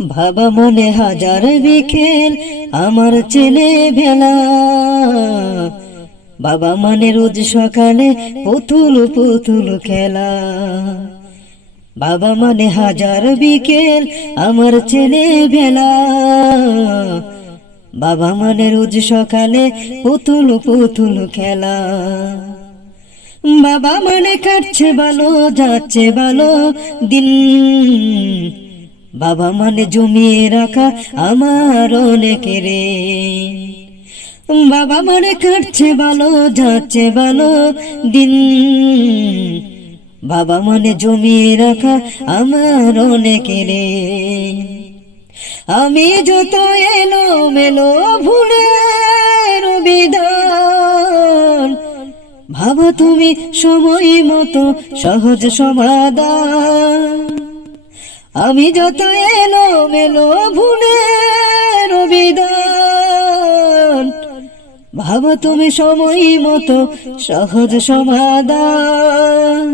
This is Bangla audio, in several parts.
ভাবা মনে হাজার বিকেল আমার ছেলে বেলা, বাবা মানে রোজ সকালে পুতুল পুতুল খেলা। বাবা মানে হাজার বিকেল আমার ছেলে বেলা, বাবা মানে রোজ সকালে পুতুল পুতুল খেলা। বাবা মানে কাটছে ভালো যাচ্ছে ভালো দিন, বাবা মানে জমিয়ে রাখা আমার অনেক রে। বাবা মানে কাটছে ভালো যাচ্ছে ভালো দিন, বাবা মানে জমিয়ে রাখা আমার অনেক রে। আমি যত এলো মেলো ভুলের বিধান, ভাবা তুমি সময় মতো সহজ সমাধান। আমি যত এলো মেলো ভুলের বিধান, ভাবা তুমি সময় মতো সহজ সমাধান।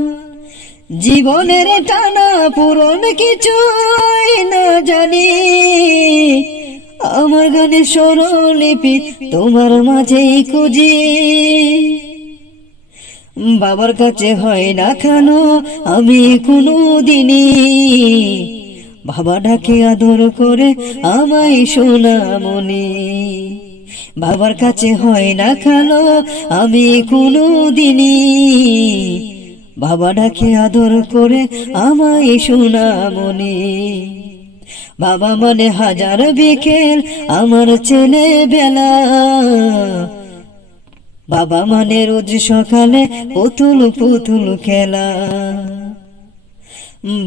জীবনের টানা পূরণ কিছুই না জানি, আমার গানে স্বরলিপি তোমার মাঝেই খুঁজি। বাবার কাছে হয় না কেন আমি কোনো দিনই, বাবা ডাকে আদর করে আমায় সোনামণি। বাবার কাছে হয় না কেন আমি কোনো দিনই, বাবা ডাকে আদর করে আমায় সোনামণি। বাবা মানে হাজার বিকেল আমার ছেলে বেলা, বাবা মানে রোজ সকালে পুতুল পুতুল খেলা।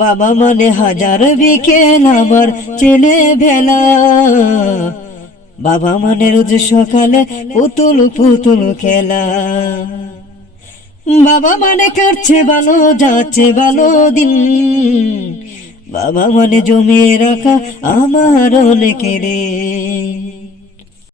বাবা মানে হাজার বিকেল আমার ছেলে বেলা, বাবা মানে রোজ সকালে পুতুল পুতুল খেলা। বাবা মানে কাটছে ভালো যাচ্ছে ভালো দিন, বাবা মানে জমিয়ে রাখা আমার অনেক রে।